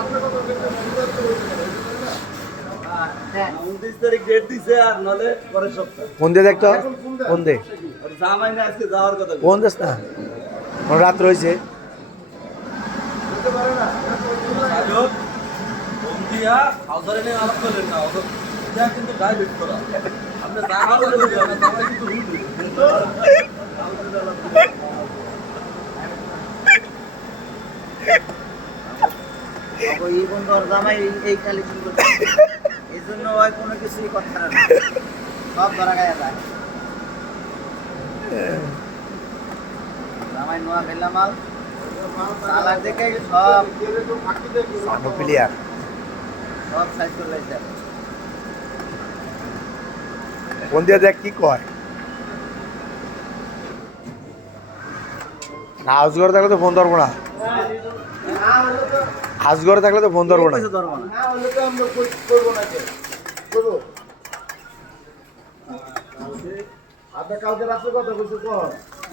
29 তারিখ ডেট দিছে আর নলে পরের সপ্তাহ। ফোন দিয়ে দেখতো, ফোন দে, আর জামাই না আজকে যাওয়ার কথা ফোন দিস না, রাত রয়েছে। বলতে পারে না ফোন দিয়া হাউসারে নিয়ে আলাপ করলেন না ওদের যা কিন্তু ডাইরেক্ট করা আপনি জামাই না জামাই কিন্তু এই বন্ধু আর জামাই এই কালেকশন করতে এই জন্য ওই কোনো কিছুই কথা না সব ধরা গায়ে যায় জামাই নোয়া ফেললাম মাল সালার দেখে সব সানো প্লেয়ার সব সাইজ করে লাইছে ফোন দিয়ে দেখ কি কয়। না আজগর থাকলে তো ফোন ধরবো না, আজগরে থাকলে তো ফোন ধরবো না। ধরবো না না হলে তো আমরা করবো না কে করবো আপনার কালকে রাত্রে কথা বলছে কখন